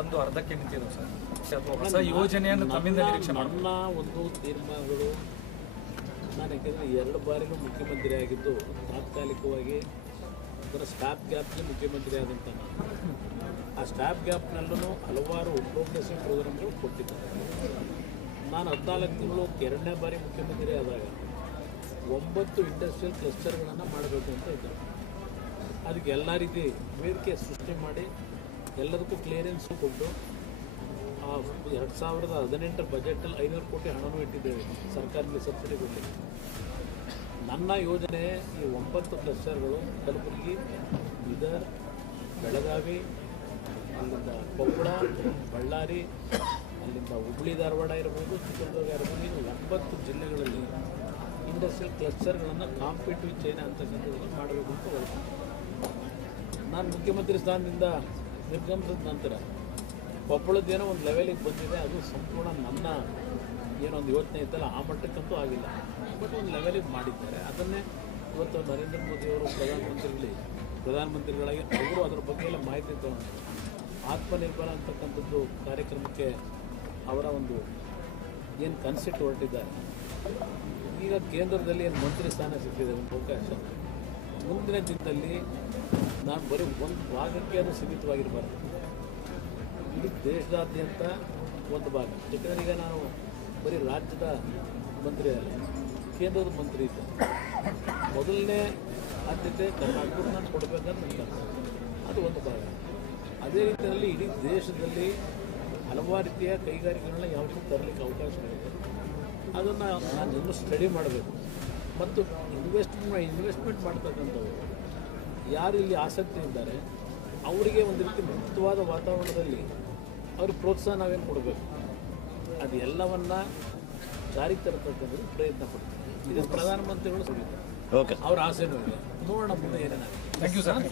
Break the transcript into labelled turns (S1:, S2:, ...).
S1: ಬಂದು ಅರ್ಧಕ್ಕೆ ನಿಂತಿದ್ದಾವೆ ಸರ್. ಅಥವಾ ಹೊಸ ಯೋಜನೆಯನ್ನು ತಮ್ಮಿಂದ ನಿರೀಕ್ಷೆ ಮಾಡಿ
S2: ನನ್ನ ಒಂದು ತೀರ್ಮಾನಗಳು ನಾನು ಯಾಕೆಂದರೆ ಎರಡು ಬಾರಿನೂ ಮುಖ್ಯಮಂತ್ರಿ ಆಗಿದ್ದು ತಾತ್ಕಾಲಿಕವಾಗಿ ಅದರ ಸ್ಟಾಪ್ ಗ್ಯಾಪ್ಗೆ ಮುಖ್ಯಮಂತ್ರಿ ಆದಂಥ ನಾನು. ಆ ಸ್ಟಾಪ್ ಗ್ಯಾಪ್ನಲ್ಲೂ ಹಲವಾರು ಪ್ರೋಗ್ರೆಸಿವ್ ಪ್ರೋಗ್ರಾಮ್ಗಳು ಕೊಟ್ಟಿದ್ದೆ ನಾನು ಹದಿನಾಲ್ಕು ತಿಂಗಳು ಎರಡನೇ ಬಾರಿ ಮುಖ್ಯಮಂತ್ರಿ ಆದಾಗ ಒಂಬತ್ತು ಇಂಡಸ್ಟ್ರಿಯಲ್ ಕ್ಲಸ್ಟರ್ಗಳನ್ನು ಮಾಡಬೇಕು ಅಂತ ಇದ್ದರು ಅದಕ್ಕೆ ಎಲ್ಲ ರೀತಿ ವೇದಿಕೆ ಸೃಷ್ಟಿ ಮಾಡಿ ಎಲ್ಲದಕ್ಕೂ ಕ್ಲಿಯರೆನ್ಸು ಕೊಟ್ಟು, ಆ ಎರಡು ಸಾವಿರದ ಹದಿನೆಂಟರ ಬಜೆಟಲ್ಲಿ ಐನೂರು ಕೋಟಿ ಹಣನೂ ಇಟ್ಟಿದ್ದೇವೆ, ಸರ್ಕಾರಕ್ಕೆ ಸಬ್ಸಿಡಿ ಕೊಡಲಿಕ್ಕೆ ನನ್ನ ಯೋಜನೆ ಈ ಒಂಬತ್ತು ಕ್ಲಸ್ಟರ್ಗಳು ಕಲಬುರಗಿ, ಬೀದರ್, ಬೆಳಗಾವಿ, ಅಲ್ಲಿಂದ ಕೊಪ್ಪಳ, ಬಳ್ಳಾರಿ, ಅಲ್ಲಿಂದ ಹುಬ್ಳಿ, ಧಾರವಾಡ ಇರ್ಬೋದು ಚಿತ್ರದುರ್ಗ ಇರ್ಬೋದು ಇನ್ನು ಒಂಬತ್ತು ಜಿಲ್ಲೆಗಳಲ್ಲಿ ಇಂಡಸ್ಟ್ರಿಯಲ್ ಕ್ಲಸ್ಟರ್ಗಳನ್ನು ಕಾಂಪಿಟಿವ್ ಚೈನಾ ಅಂತಕ್ಕಂಥದ್ದನ್ನು ಮಾಡಬೇಕು ಅಂತ ಹೇಳ್ತೀನಿ ನಾನು ಮುಖ್ಯಮಂತ್ರಿ ಸ್ಥಾನದಿಂದ ನಿರ್ಗಮಿಸಿದ ನಂತರ ಕೊಪ್ಪಳದ್ದೇನೋ ಒಂದು ಲೆವೆಲಿಗೆ ಬಂದಿದೆ, ಅದು ಸಂಪೂರ್ಣ ನನ್ನ ಏನೊಂದು ಯೋಚನೆ ಇತ್ತಲ್ಲ, ಆ ಮಟ್ಟಕ್ಕಂತೂ ಆಗಿಲ್ಲ. ಬಟ್ ಒಂದು ಲೆವೆಲಿಗೆ ಮಾಡಿದ್ದಾರೆ. ಅದನ್ನೇ ಇವತ್ತು ನರೇಂದ್ರ ಮೋದಿಯವರು ಪ್ರಧಾನಮಂತ್ರಿಗಳಿ ಪ್ರಧಾನಮಂತ್ರಿಗಳಾಗಿ ಅವರು ಅದರ ಬಗ್ಗೆ ಎಲ್ಲ ಮಾಹಿತಿ ತಗೊಂಡು ಆತ್ಮನಿರ್ಭರ ಅಂತಕ್ಕಂಥದ್ದು ಕಾರ್ಯಕ್ರಮಕ್ಕೆ ಅವರ ಒಂದು ಏನು ಕನ್ಸೆಪ್ಟ್ ಹೊರಟಿದ್ದಾರೆ. ಈಗ ಕೇಂದ್ರದಲ್ಲಿ ಏನು ಮಂತ್ರಿ ಸ್ಥಾನ ಸಿಕ್ಕಿದೆ, ಒಂದು ಅವಕಾಶ. ಮುಂದಿನ ದಿನದಲ್ಲಿ ನಾನು ಬರೀ ಒಂದು ಭಾಗಕ್ಕೆ ಅದು ಸೀಮಿತವಾಗಿರಬಾರ್ದು. ಇಡೀ ದೇಶದಾದ್ಯಂತ ಒಂದು ಭಾಗ. ಯಾಕಂದರೆ ಈಗ ನಾನು ಬರೀ ರಾಜ್ಯದ ಮಂತ್ರಿ ಅಲ್ಲ, ಕೇಂದ್ರದ ಮಂತ್ರಿ ಇದ್ದ. ಮೊದಲನೇ ಆದ್ಯತೆ ಕರ್ನಾಟಕಕ್ಕೆ ನಾನು ಕೊಡಬೇಕಂತ ಅದು ಒಂದು ಭಾಗ. ಅದೇ ರೀತಿಯಲ್ಲಿ ಇಡೀ ದೇಶದಲ್ಲಿ ಹಲವಾರು ರೀತಿಯ ಕೈಗಾರಿಕೆಗಳನ್ನ ಯಾವ ರೀತಿ ತರಲಿಕ್ಕೆ ಅವಕಾಶ ಅದನ್ನು ನಾನು ಇನ್ನೂ ಸ್ಟಡಿ ಮಾಡಬೇಕು. ಮತ್ತು ಇನ್ವೆಸ್ಟ್ಮೆಂಟ್ ಇನ್ವೆಸ್ಟ್ಮೆಂಟ್ ಮಾಡ್ತಕ್ಕಂಥವ್ರು ಯಾರು ಇಲ್ಲಿ ಆಸಕ್ತಿ ಇದ್ದಾರೆ ಅವರಿಗೆ ಒಂದು ರೀತಿ ಮುಕ್ತವಾದ ವಾತಾವರಣದಲ್ಲಿ ಅವ್ರಿಗೆ ಪ್ರೋತ್ಸಾಹ ನಾವೇನು ಕೊಡಬೇಕು? ಅದು ಎಲ್ಲವನ್ನ ಜಾರಿಗೆ ತರತಕ್ಕಂಥದ್ದು ಪ್ರಯತ್ನ ಪಡ್ತೀವಿ. ಇದು ಪ್ರಧಾನಮಂತ್ರಿಗಳು ಸರಿ
S3: ಓಕೆ
S2: ಅವ್ರ ಆಸೆನೂ ಇದೆ. ನೋಡೋಣ ಮುಂದೆ ಏನೇನಾಗುತ್ತೆ.
S1: Thank you sir
S2: thank you